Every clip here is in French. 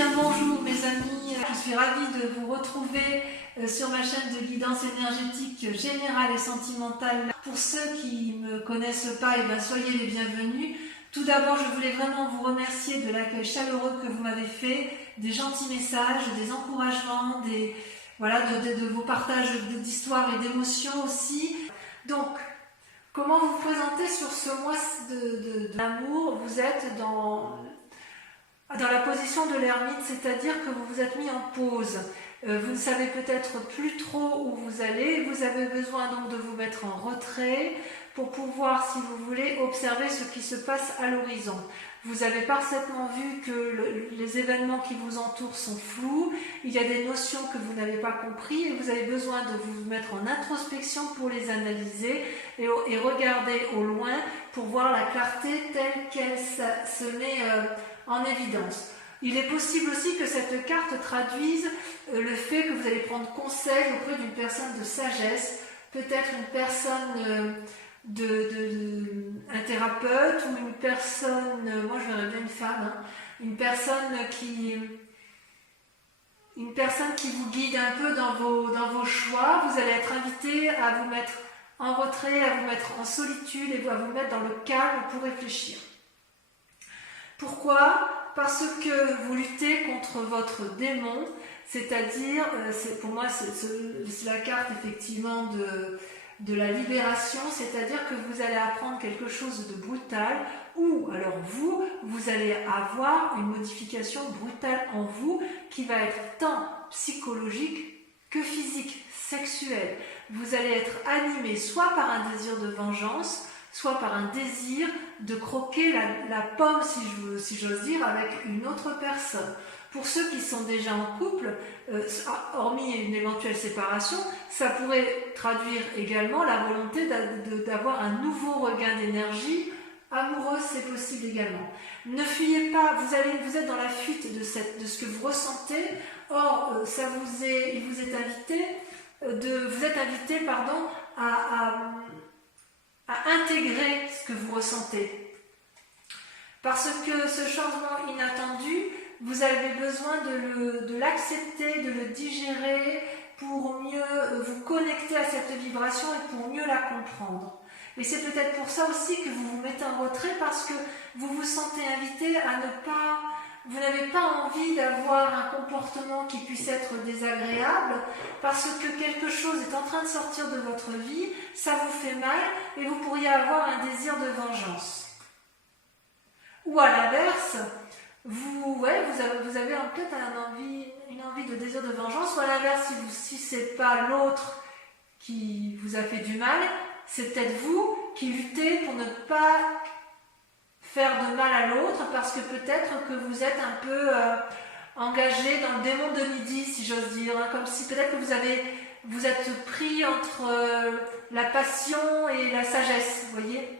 bien bonjour mes amis, je suis ravie de vous retrouver sur ma chaîne de guidance énergétique générale et sentimentale. Pour ceux qui ne me connaissent pas, soyez les bienvenus. Tout d'abord, je voulais vraiment vous remercier de l'accueil chaleureux que vous m'avez fait, des gentils messages, des encouragements, de vos partages d'histoires et d'émotions aussi. Donc, comment vous présenter sur ce mois d'amour? Vous êtes dans la position de l'ermite, c'est-à-dire que vous vous êtes mis en pause. Vous ne savez peut-être plus trop où vous allez. Vous avez besoin donc de vous mettre en retrait pour pouvoir, si vous voulez, observer ce qui se passe à l'horizon. Vous avez parfaitement vu que les événements qui vous entourent sont flous. Il y a des notions que vous n'avez pas comprises et vous avez besoin de vous mettre en introspection pour les analyser et regarder au loin pour voir la clarté telle qu'elle se met en évidence. Il est possible aussi que cette carte traduise le fait que vous allez prendre conseil auprès d'une personne de sagesse, peut-être une personne, un thérapeute ou une personne, moi je verrais bien une femme, une personne qui vous guide un peu dans vos choix. Vous allez être invité à vous mettre en retrait, à vous mettre en solitude et à vous mettre dans le calme pour réfléchir. Pourquoi ? Parce que vous luttez contre votre démon, c'est-à-dire, pour moi c'est la carte effectivement de la libération, c'est-à-dire que vous allez apprendre quelque chose de brutal, ou alors vous allez avoir une modification brutale en vous qui va être tant psychologique que physique, sexuelle. Vous allez être animé soit par un désir de vengeance, soit par un désir de croquer la pomme, si j'ose dire, avec une autre personne. Pour ceux qui sont déjà en couple, hormis une éventuelle séparation, ça pourrait traduire également la volonté d'avoir un nouveau regain d'énergie amoureuse, c'est possible également. Ne fuyez pas, vous êtes dans la fuite de ce que vous ressentez. Or, il vous est invité, à intégrer ce que vous ressentez. Parce que ce changement inattendu, vous avez besoin de l'accepter, de le digérer pour mieux vous connecter à cette vibration et pour mieux la comprendre. Et c'est peut-être pour ça aussi que vous vous mettez en retrait, parce que vous vous sentez invité vous n'avez pas envie d'avoir un comportement qui puisse être désagréable, parce que quelque chose est en train de sortir de votre vie, ça vous fait mal et vous pourriez avoir un désir de vengeance. Ou à l'inverse, vous avez peut-être une envie de désir de vengeance, ou à l'inverse, si ce n'est pas l'autre qui vous a fait du mal, c'est peut-être vous qui luttez pour ne pas faire de mal à l'autre, parce que peut-être que vous êtes un peu engagé dans le démon de midi, si j'ose dire, comme si peut-être que vous êtes pris entre la passion et la sagesse, vous voyez.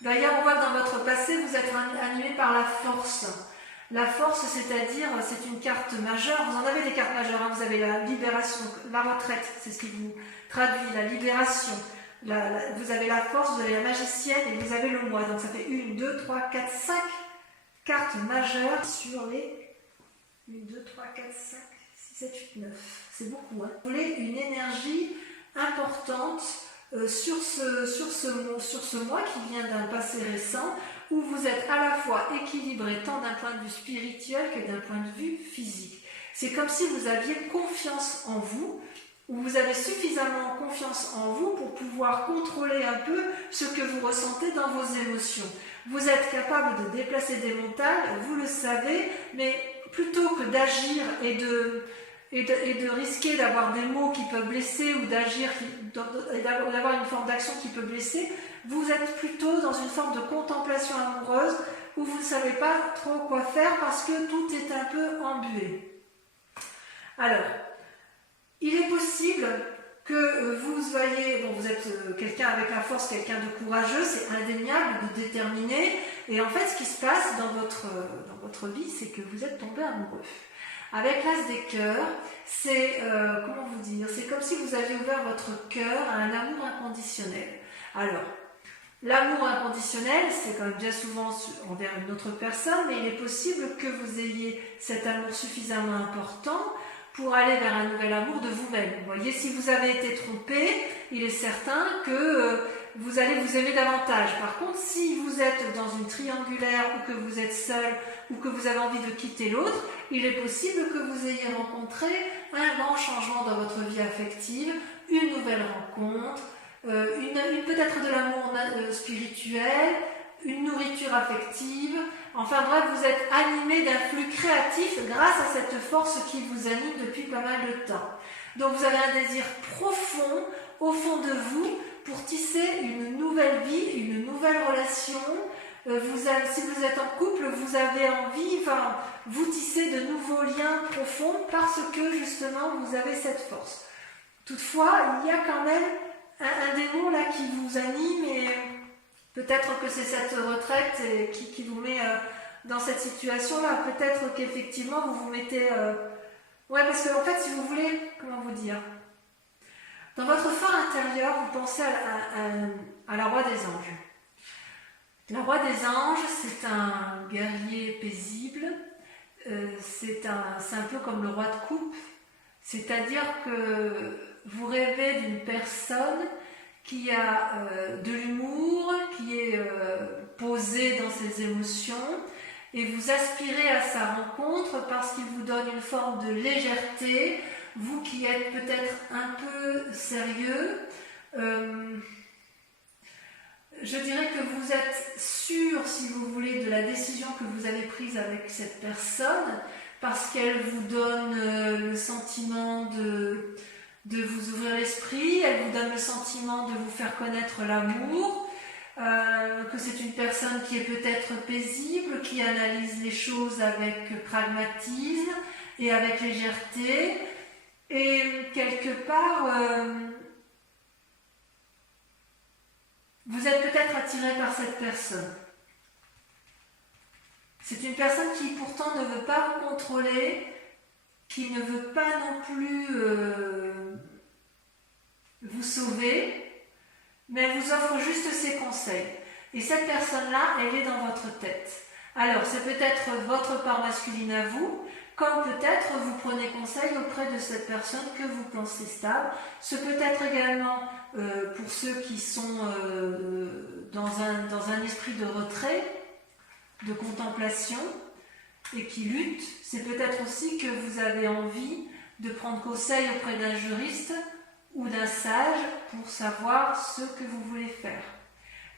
D'ailleurs, on voit que dans votre passé, vous êtes animé par la force. La force, c'est-à-dire, c'est une carte majeure. Vous en avez des cartes majeures, Vous avez la libération, la retraite, c'est ce qui vous traduit, la libération. Vous avez la force, vous avez la magicienne et vous avez le moi. Donc ça fait 1, 2, 3, 4, 5 cartes majeures sur les 1, 2, 3, 4, 5, 6, 7, 8, 9. C'est beaucoup. Vous voulez une énergie importante sur ce mois qui vient d'un passé récent, où vous êtes à la fois équilibré tant d'un point de vue spirituel que d'un point de vue physique. C'est comme si vous aviez confiance en vous, où vous avez suffisamment confiance en vous pour pouvoir contrôler un peu ce que vous ressentez dans vos émotions. Vous êtes capable de déplacer des montagnes, vous le savez, mais plutôt que d'agir et de risquer d'avoir des mots qui peuvent blesser ou d'avoir une forme d'action qui peut blesser, vous êtes plutôt dans une forme de contemplation amoureuse où vous ne savez pas trop quoi faire parce que tout est un peu embué. Alors, il est possible que vous soyez, vous êtes quelqu'un avec la force, quelqu'un de courageux, c'est indéniable, de déterminé, et en fait ce qui se passe dans votre vie, c'est que vous êtes tombé amoureux. Avec l'as des cœurs, c'est c'est comme si vous aviez ouvert votre cœur à un amour inconditionnel. Alors, L'amour inconditionnel, c'est quand même bien souvent envers une autre personne, mais il est possible que vous ayez cet amour suffisamment important pour aller vers un nouvel amour de vous-même. Vous voyez, si vous avez été trompé, il est certain que vous allez vous aimer davantage. Par contre, si vous êtes dans une triangulaire ou que vous êtes seul ou que vous avez envie de quitter l'autre, il est possible que vous ayez rencontré un grand changement dans votre vie affective, une nouvelle rencontre, peut-être de l'amour spirituel, une nourriture affective. Enfin bref, vous êtes animé d'un flux créatif grâce à cette force qui vous anime depuis pas mal de temps. Donc vous avez un désir profond au fond de vous pour tisser une nouvelle vie, une nouvelle relation. Si vous êtes en couple, vous avez envie, vous tissez de nouveaux liens profonds parce que justement vous avez cette force. Toutefois, il y a quand même un démon là qui vous anime et peut-être que c'est cette retraite qui vous met dans cette situation-là. Peut-être qu'effectivement vous vous mettez... Ouais, parce qu'en fait, si vous voulez, comment vous dire, dans votre fort intérieur, vous pensez à la roi des anges. La roi des anges, c'est un guerrier paisible, c'est un peu comme le roi de coupe, c'est-à-dire que vous rêvez d'une personne qui a de l'humour, qui est posée dans ses émotions, et vous aspirez à sa rencontre parce qu'il vous donne une forme de légèreté, vous qui êtes peut-être un peu sérieux. Je dirais que vous êtes sûr, si vous voulez, de la décision que vous avez prise avec cette personne, parce qu'elle vous donne le sentiment de vous ouvrir l'esprit, elle vous donne le sentiment de vous faire connaître l'amour, que c'est une personne qui est peut-être paisible, qui analyse les choses avec pragmatisme et avec légèreté, et quelque part, vous êtes peut-être attiré par cette personne. C'est une personne qui pourtant ne veut pas vous contrôler, qui ne veut pas non plus vous sauver, mais elle vous offre juste ses conseils. Et cette personne-là, elle est dans votre tête. Alors, c'est peut-être votre part masculine à vous, comme peut-être vous prenez conseil auprès de cette personne que vous pensez stable. Ce peut être également pour ceux qui sont dans un esprit de retrait, de contemplation, et qui luttent. C'est peut-être aussi que vous avez envie de prendre conseil auprès d'un juriste ou d'un sage pour savoir ce que vous voulez faire.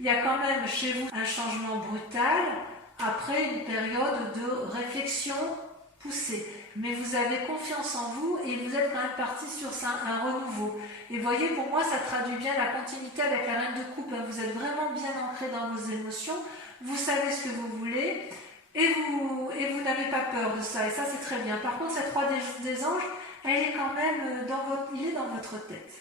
Il y a quand même chez vous un changement brutal après une période de réflexion poussée. Mais vous avez confiance en vous et vous êtes quand même parti sur un renouveau. Et voyez, pour moi, ça traduit bien la continuité avec la reine de coupe. Vous êtes vraiment bien ancré dans vos émotions, vous savez ce que vous voulez et vous n'avez pas peur de ça. Et ça, c'est très bien. Par contre, cette roi des anges, elle est quand même il est dans votre tête.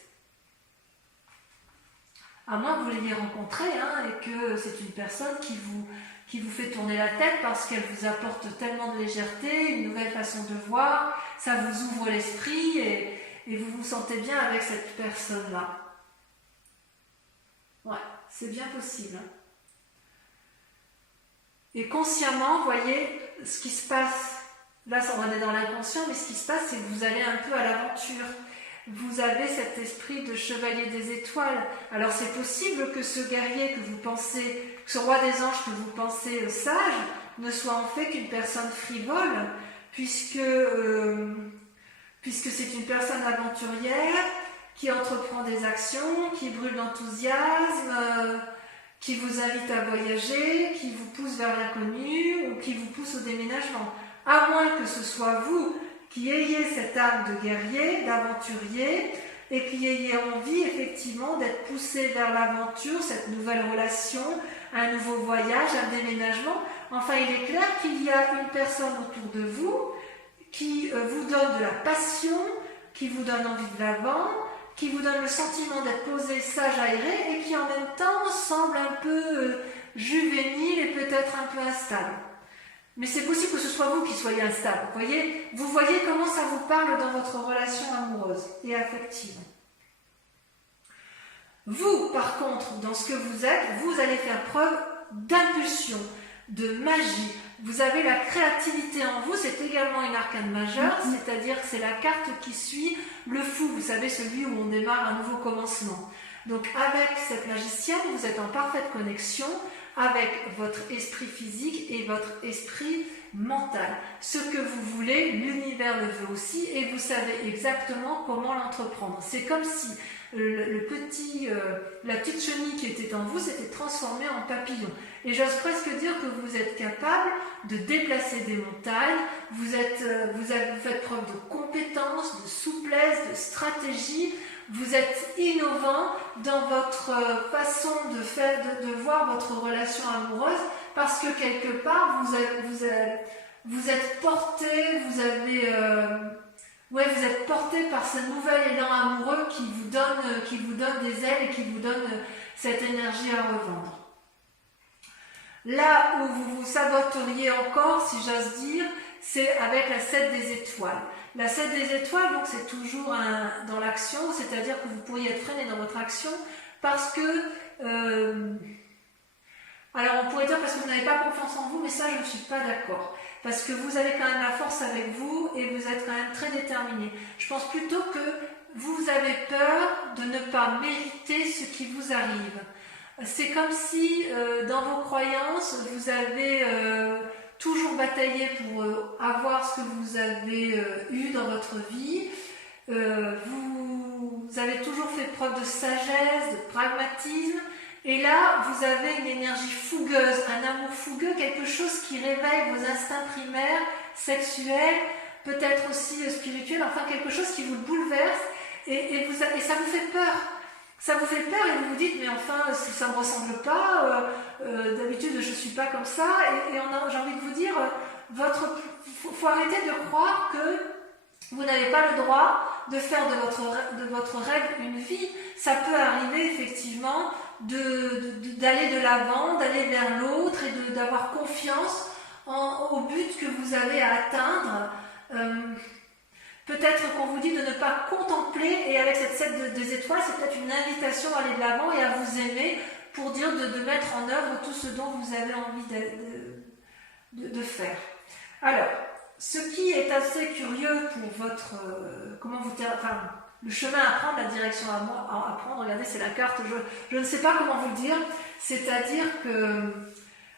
À moins que vous l'ayez rencontré et que c'est une personne qui vous fait tourner la tête parce qu'elle vous apporte tellement de légèreté, une nouvelle façon de voir, ça vous ouvre l'esprit et vous vous sentez bien avec cette personne-là. Ouais, c'est bien possible. Et consciemment, vous voyez, ce qui se passe, là on est dans l'inconscient, mais ce qui se passe, c'est que vous allez un peu à l'aventure. Vous avez cet esprit de chevalier des étoiles. Alors c'est possible que ce guerrier que vous pensez, que ce roi des anges que vous pensez sage, ne soit en fait qu'une personne frivole, puisque c'est une personne aventurière qui entreprend des actions, qui brûle d'enthousiasme, qui vous invite à voyager, qui vous pousse vers l'inconnu ou qui vous pousse au déménagement. À moins que ce soit vous qui ayez cette âme de guerrier, d'aventurier, et qui ayez envie effectivement d'être poussé vers l'aventure, cette nouvelle relation, un nouveau voyage, un déménagement. Enfin, il est clair qu'il y a une personne autour de vous qui vous donne de la passion, qui vous donne envie de l'avant, qui vous donne le sentiment d'être posé, sage, aéré, et qui en même temps semble un peu juvénile et peut-être un peu instable. Mais c'est possible que ce soit vous qui soyez instable. Vous voyez comment ça vous parle dans votre relation amoureuse et affective. Vous, par contre, dans ce que vous êtes, vous allez faire preuve d'impulsion, de magie. Vous avez la créativité en vous, c'est également une arcane majeure, c'est-à-dire que c'est la carte qui suit le fou, vous savez, celui où on démarre un nouveau commencement. Donc avec cette magicienne, vous êtes en parfaite connexion avec votre esprit physique et votre esprit mental. Ce que vous voulez, l'univers le veut aussi et vous savez exactement comment l'entreprendre. C'est comme si la petite chenille qui était en vous s'était transformée en papillon. Et j'ose presque dire que vous êtes capable de déplacer des montagnes, vous faites preuve de compétence, de souplesse, de stratégie, vous êtes innovant dans votre façon de voir votre relation amoureuse parce que quelque part vous êtes porté, vous êtes porté par ce nouvel élan amoureux qui vous donne des ailes et qui vous donne cette énergie à revendre. Là où vous vous saboteriez encore, si j'ose dire, c'est avec la 7 des étoiles. La 7 des étoiles, donc c'est toujours dans l'action, c'est-à-dire que vous pourriez être freiné dans votre action parce que... alors on pourrait dire parce que vous n'avez pas confiance en vous, mais ça je ne suis pas d'accord. Parce que vous avez quand même la force avec vous et vous êtes quand même très déterminé. Je pense plutôt que vous avez peur de ne pas mériter ce qui vous arrive. C'est comme si dans vos croyances, vous avez toujours bataillé pour avoir ce que vous avez eu dans votre vie. Vous avez toujours fait preuve de sagesse, de pragmatisme. Et là, vous avez une énergie fougueuse, un amour fougueux, quelque chose qui réveille vos instincts primaires, sexuels, peut-être aussi spirituels, enfin quelque chose qui vous bouleverse et ça vous fait peur. Ça vous fait peur et vous vous dites, mais enfin, ça ne me ressemble pas, d'habitude je ne suis pas comme ça. Et j'ai envie de vous dire, faut arrêter de croire que vous n'avez pas le droit de faire de votre rêve une vie. Ça peut arriver effectivement d'aller de l'avant, d'aller vers l'autre et d'avoir confiance au but que vous avez à atteindre. Peut-être qu'on vous dit de ne pas contempler, et avec cette 7 des étoiles, c'est peut-être une invitation à aller de l'avant et à vous aimer pour dire de mettre en œuvre tout ce dont vous avez envie de faire. Alors, ce qui est assez curieux pour votre... le chemin à prendre, la direction à prendre, regardez, c'est la carte, je ne sais pas comment vous le dire, c'est-à-dire que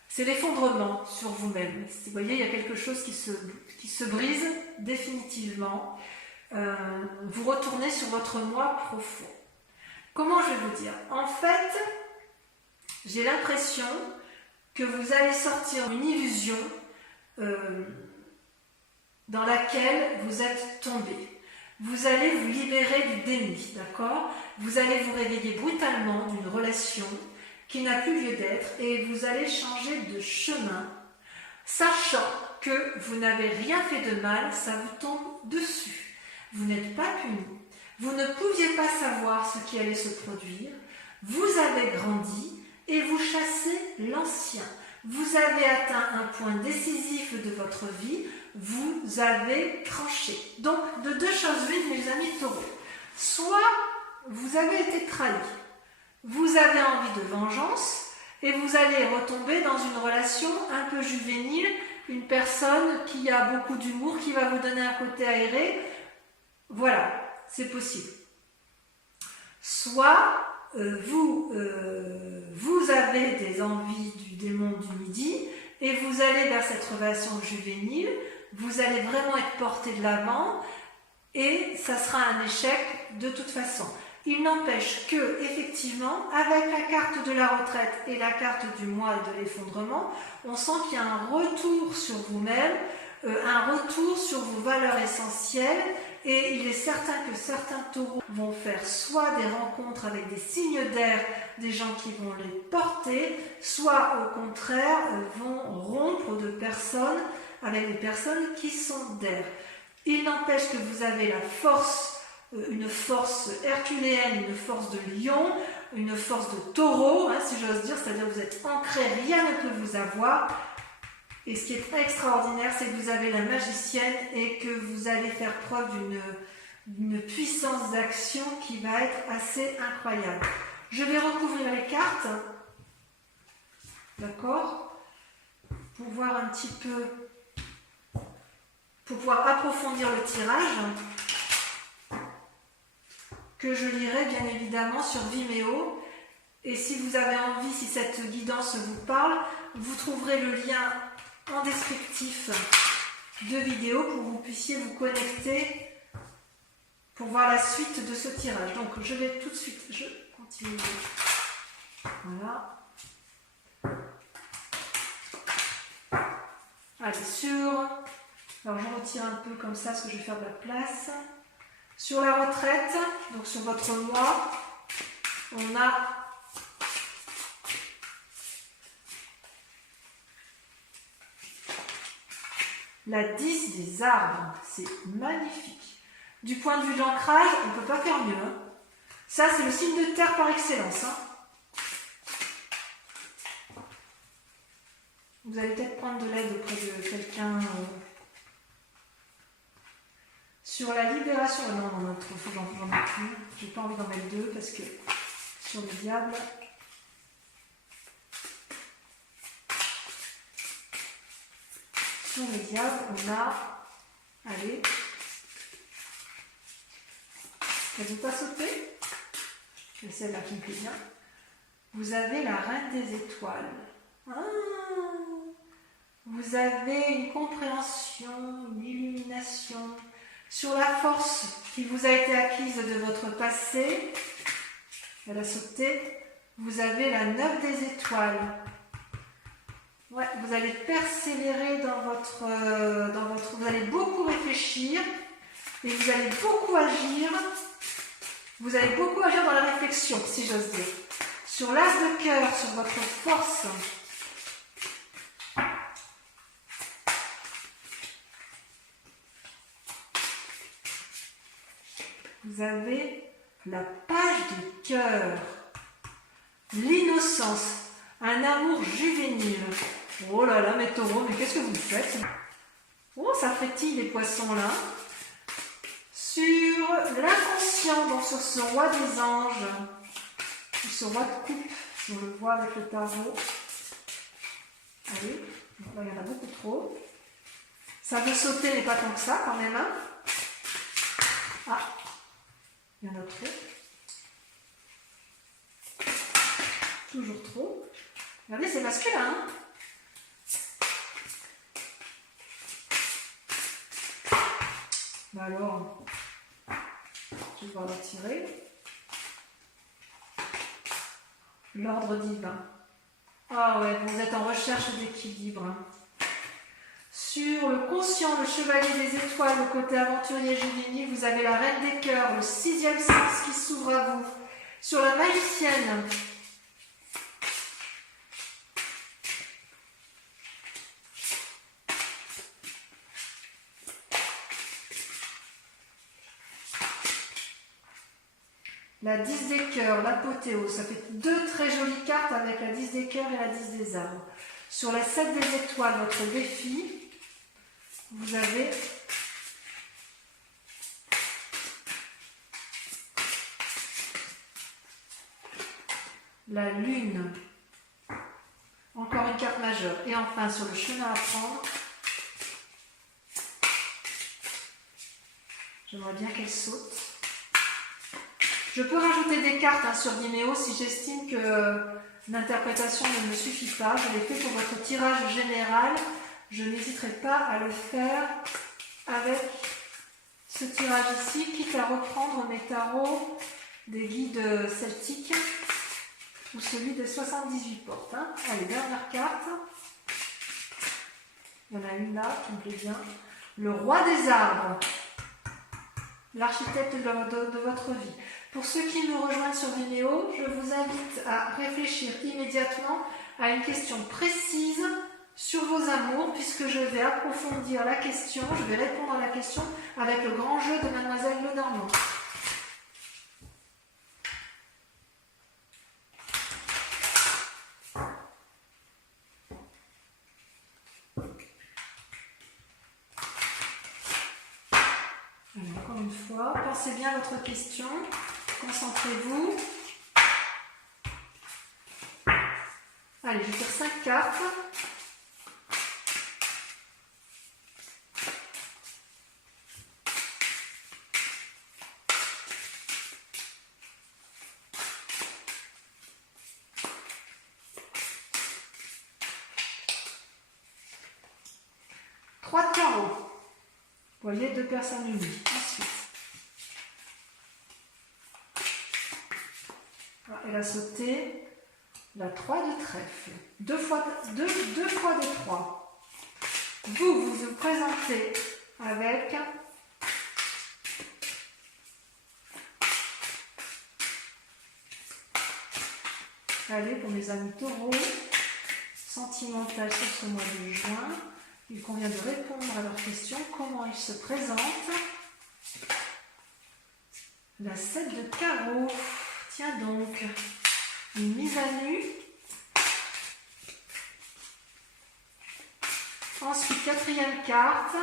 c'est l'effondrement sur vous-même. Vous voyez, il y a quelque chose qui se brise définitivement. Vous retournez sur votre moi profond. Comment je vais vous dire? En fait, j'ai l'impression que vous allez sortir d'une illusion dans laquelle vous êtes tombé. Vous allez vous libérer du déni, d'accord? Vous allez vous réveiller brutalement d'une relation qui n'a plus lieu d'être et vous allez changer de chemin, sachant que vous n'avez rien fait de mal, ça vous tombe dessus. Vous n'êtes pas puni, vous ne pouviez pas savoir ce qui allait se produire, vous avez grandi et vous chassez l'ancien. Vous avez atteint un point décisif de votre vie, vous avez tranché. Donc, de deux choses l'une, mes amis taureaux. Soit vous avez été trahi, vous avez envie de vengeance et vous allez retomber dans une relation un peu juvénile, une personne qui a beaucoup d'humour, qui va vous donner un côté aéré. Voilà, c'est possible. Soit vous avez des envies du démon du midi et vous allez vers cette relation juvénile, vous allez vraiment être porté de l'avant et ça sera un échec de toute façon. Il n'empêche que, effectivement, avec la carte de la retraite et la carte du moi et de l'effondrement, on sent qu'il y a un retour sur vous-même, un retour sur vos valeurs essentielles, et il est certain que certains taureaux vont faire soit des rencontres avec des signes d'air, des gens qui vont les porter, soit au contraire vont rompre avec des personnes qui sont d'air. Il n'empêche que vous avez la force, une force herculéenne, une force de lion, une force de taureau, si j'ose dire, c'est-à-dire que vous êtes ancré, rien ne peut vous avoir. Et ce qui est extraordinaire, c'est que vous avez la magicienne et que vous allez faire preuve d'une puissance d'action qui va être assez incroyable. Je vais recouvrir les cartes, d'accord, pour voir un petit peu, pour pouvoir approfondir le tirage, que je lirai bien évidemment sur Vimeo. Et si vous avez envie, si cette guidance vous parle, vous trouverez le lien en descriptif de vidéo pour que vous puissiez vous connecter pour voir la suite de ce tirage. Donc je vais tout de suite, je continue. Voilà. Allez, alors je retire un peu comme ça parce que je vais faire de la place. Sur la retraite, donc sur votre mois, on a la 10 des arbres. C'est magnifique. Du point de vue de l'ancrage, on ne peut pas faire mieux. Hein. Ça, c'est le signe de terre par excellence. Hein. Vous allez peut-être prendre de l'aide auprès de quelqu'un sur la libération. Non, non, il faut que j'en mette plus. J'ai pas envie d'en mettre deux parce que sur le diable. Sur le diable, on a. Allez. Elle ne veut pas sauter. C'est celle-là qui me plaît bien. Vous avez la reine des étoiles. Ah, vous avez une compréhension, une illumination sur la force qui vous a été acquise de votre passé. Elle a sauté. Vous avez la 9 des étoiles. Ouais, vous allez persévérer dans votre... Vous allez beaucoup réfléchir et vous allez beaucoup agir. Vous allez beaucoup agir dans la réflexion, si j'ose dire. Sur l'as de cœur, sur votre force. Vous avez la page de cœur. L'innocence. Un amour juvénile. Oh là là, mes taureaux, mais qu'est-ce que vous faites? Oh, ça frétille les poissons là. Sur l'inconscient, donc sur ce roi des anges, ce roi de coupe, on le voit avec le tarot. Allez, là il y en a beaucoup trop. Ça veut sauter, mais pas tant que ça quand même. Hein. Ah, il y en a trop. Toujours trop. Regardez, c'est masculin. Hein. Bah alors, je vais devoir la tirer. L'ordre divin. Ah ouais, vous êtes en recherche d'équilibre. Sur le conscient, le chevalier des étoiles, le côté aventurier juvénile, vous avez la reine des cœurs, le 6e sens qui s'ouvre à vous. Sur la magicienne, la 10 des cœurs, l'apothéose, ça fait deux très jolies cartes avec la 10 des cœurs et la 10 des arbres. Sur la 7 des étoiles, votre défi, vous avez la lune, encore une carte majeure. Et enfin, sur le chemin à prendre, j'aimerais bien qu'elle saute. Je peux rajouter des cartes sur Vimeo si j'estime que l'interprétation ne me suffit pas. Je l'ai fait pour votre tirage général. Je n'hésiterai pas à le faire avec ce tirage ici, quitte à reprendre mes tarots des guides celtiques ou celui de 78 portes. Hein. Allez, dernière carte. Il y en a une là qui me plaît bien. Le roi des arbres. L'architecte de votre vie. Pour ceux qui me rejoignent sur Vimeo, je vous invite à réfléchir immédiatement à une question précise sur vos amours, puisque je vais approfondir la question, je vais répondre à la question avec le grand jeu de Mademoiselle Lenormand. Alors, encore une fois, pensez bien à votre question, concentrez-vous. Allez, je tire 5 cartes. Trois de carreau. Vous voyez, 2 personnes unies. Ensuite, elle a sauté la 3 de trèfle. 2 fois de 3. Vous vous présentez avec allez, pour mes amis taureaux, sentimental sur ce mois de juin. Il convient de répondre à leurs questions. Comment ils se présentent? La 7 de carreau. Tiens donc, une mise à nu. Ensuite, 4e carte.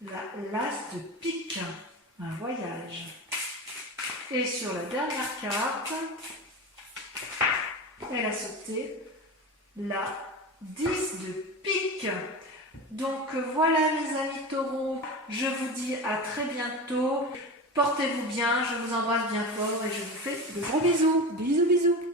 L'as de pique, un voyage. Et sur la dernière carte, elle a sauté la 10 de pique. Donc voilà mes amis taureaux, je vous dis à très bientôt. Portez-vous bien, je vous embrasse bien fort et je vous fais de gros bisous. Bisous, bisous.